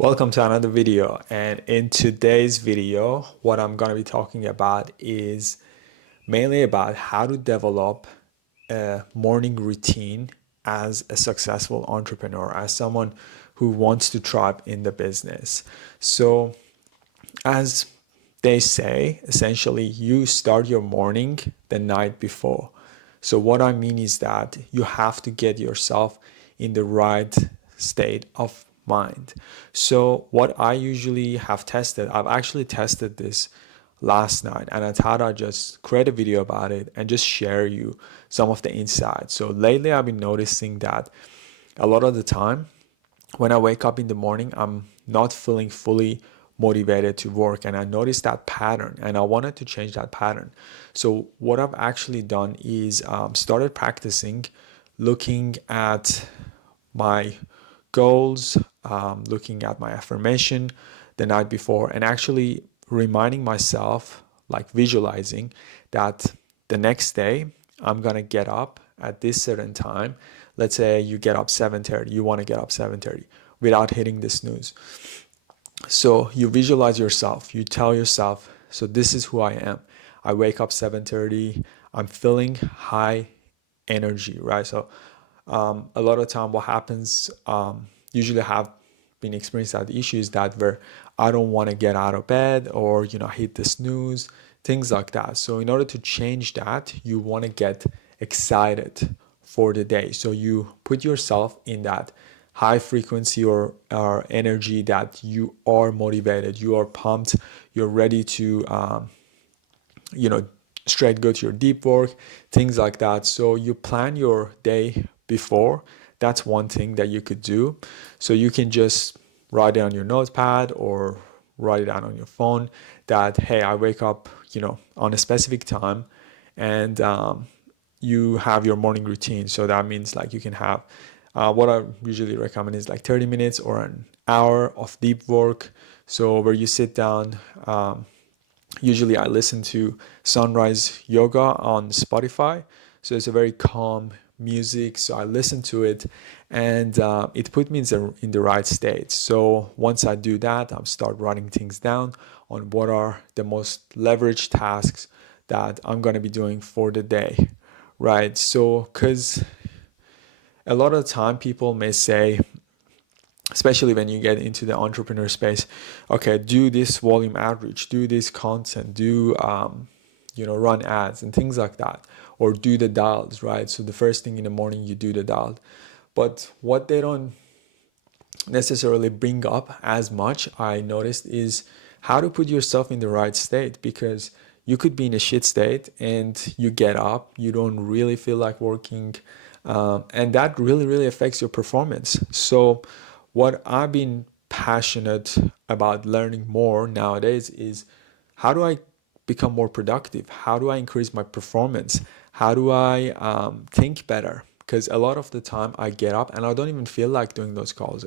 Welcome to another video, and in today's video what I'm going to be talking about is mainly about how to develop a morning routine as a successful entrepreneur, as someone who wants to thrive in the business. So as they say, essentially you start your morning the night before. So what I mean is that you have to get yourself in the right state of mind. So what I usually have tested, I've actually tested this last night, and I thought I'd just create a video about it and just share you some of the insights. So lately I've been noticing that a lot of the time when I wake up in the morning, I'm not feeling fully motivated to work. And I noticed that pattern and I wanted to change that pattern. So, what I've actually done is started practicing looking at my goals, looking at my affirmation the night before, and actually reminding myself, like visualizing that the next day I'm gonna get up at this certain time. Let's say you get up 7:30, you want to get up 7:30 without hitting the snooze. So you visualize yourself, you tell yourself, so this is who I am. I wake up 7:30, I'm feeling high energy, right? So a lot of time what happens, usually have been experienced that issues that where I don't want to get out of bed or hit the snooze, things like that. So in order to change that, you want to get excited for the day. So you put yourself in that high frequency or energy that you are motivated, you are pumped, you're ready to you know straight go to your deep work, things like that. So you plan your day before. That's one thing that you could do. So you can just write it on your notepad or write it down on your phone that, hey, I wake up on a specific time, and you have your morning routine. So that means like you can have what I usually recommend is like 30 minutes or an hour of deep work. So where you sit down, usually I listen to sunrise yoga on Spotify. So it's a very calm music. So I listen to it, and it put me in the right state. So once I do that, I start writing things down on what are the most leveraged tasks that I'm going to be doing for the day, right? So because a lot of the time people may say, especially when you get into the entrepreneur space, okay, do this volume outreach, do this content, do run ads and things like that, or do the dials, right? So the first thing in the morning you do the dial. But what they don't necessarily bring up as much, I noticed, is how to put yourself in the right state, because you could be in a shit state and you get up, you don't really feel like working, and that really, really affects your performance. So, what I've been passionate about learning more nowadays is how do I become more productive? How do I increase my performance? How do I think better? Because a lot of the time I get up and I don't even feel like doing those calls,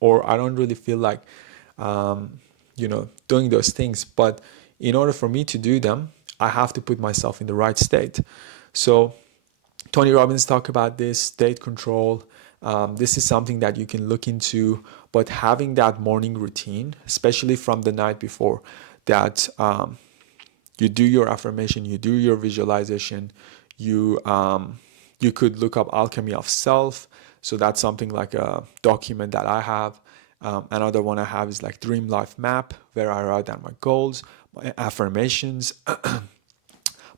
or I don't really feel like, doing those things. But in order for me to do them, I have to put myself in the right state. So Tony Robbins talk about this state control. This is something that you can look into, but having that morning routine, especially from the night before, that you do your affirmation, you do your visualization, you could look up Alchemy of Self. So that's something like a document that I have. Another one I have is like Dream Life Map, where I write down my goals, my affirmations,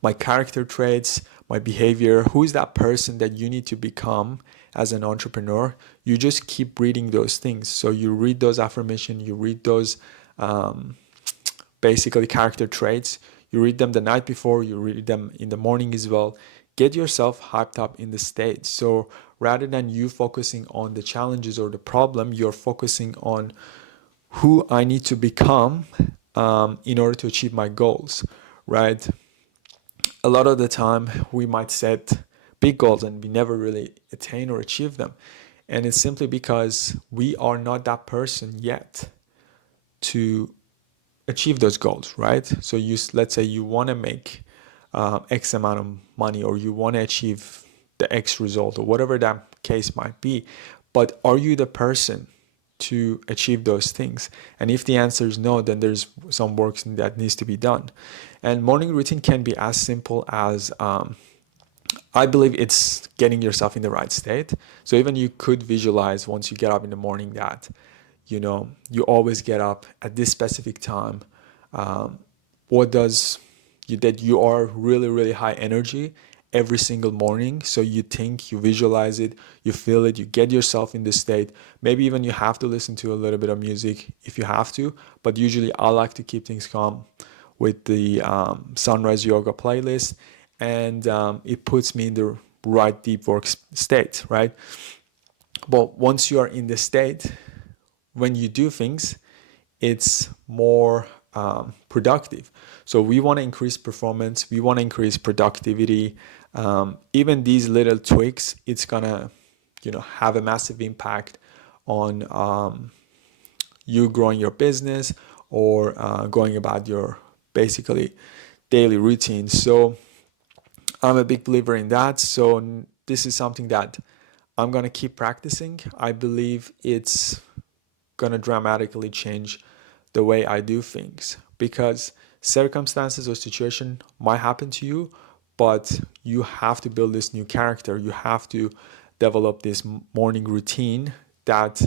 my character traits, my behavior. Who is that person that you need to become as an entrepreneur? You just keep reading those things. So you read those affirmations, you read those basically character traits. You read them the night before, you read them in the morning as well. Get yourself hyped up in the state. So rather than you focusing on the challenges or the problem, you're focusing on who I need to become in order to achieve my goals, right? A lot of the time we might set big goals and we never really attain or achieve them. And it's simply because we are not that person yet to achieve those goals, right? So let's say you want to make X amount of money, or you want to achieve the X result, or whatever that case might be. But are you the person to achieve those things? And if the answer is no, then there's some work that needs to be done. And morning routine can be as simple as I believe it's getting yourself in the right state. So even you could visualize once you get up in the morning that, you always get up at this specific time. What does you that you are really, really high energy every single morning. So you think, you visualize it, you feel it, you get yourself in this state. Maybe even you have to listen to a little bit of music if you have to, but usually I like to keep things calm with the sunrise yoga playlist, and it puts me in the right deep work state, right? But once you are in the state, when you do things, it's more productive. So we want to increase performance, we want to increase productivity. Even these little tweaks, it's gonna, have a massive impact on you growing your business or going about your basically daily routine. So I'm a big believer in that. So this is something that I'm gonna keep practicing. I believe it's gonna dramatically change the way I do things, because circumstances or situation might happen to you, but you have to build this new character. You have to develop this morning routine that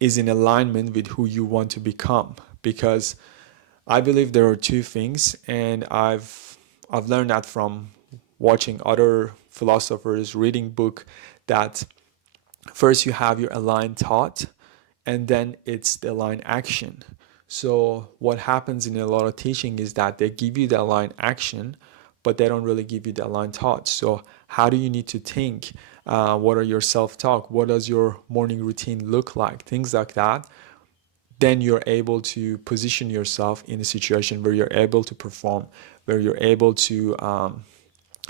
is in alignment with who you want to become. Because I believe there are two things, and I've learned that from watching other philosophers, reading book, that first you have your aligned thought, and then it's the aligned action. So what happens in a lot of teaching is that they give you the aligned action, but they don't really give you the aligned thoughts. So how do you need to think? What are your self-talk? What does your morning routine look like? Things like that. Then you're able to position yourself in a situation where you're able to perform, where you're able to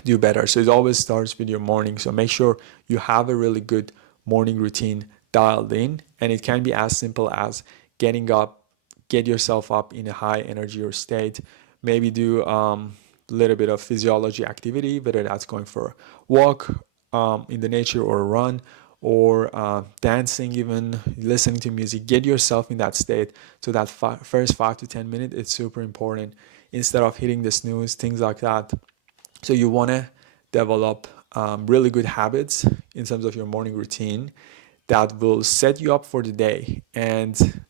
do better. So it always starts with your morning. So make sure you have a really good morning routine dialed in. And it can be as simple as getting up, get yourself up in a high energy or state, maybe do a little bit of physiology activity, whether that's going for a walk in the nature or a run, or dancing, even listening to music. Get yourself in that state. So that first 5 to 10 minutes, it's super important, instead of hitting the snooze, things like that. So you want to develop really good habits in terms of your morning routine that will set you up for the day, and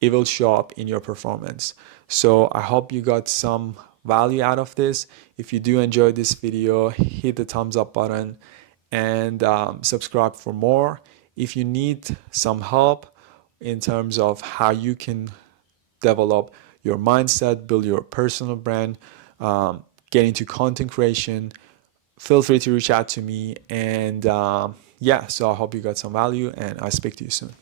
it will show up in your performance. So I hope you got some value out of this. If you do enjoy this video, hit the thumbs up button and subscribe for more. If you need some help in terms of how you can develop your mindset, build your personal brand, get into content creation, feel free to reach out to me. And yeah, so I hope you got some value, and I'll speak to you soon.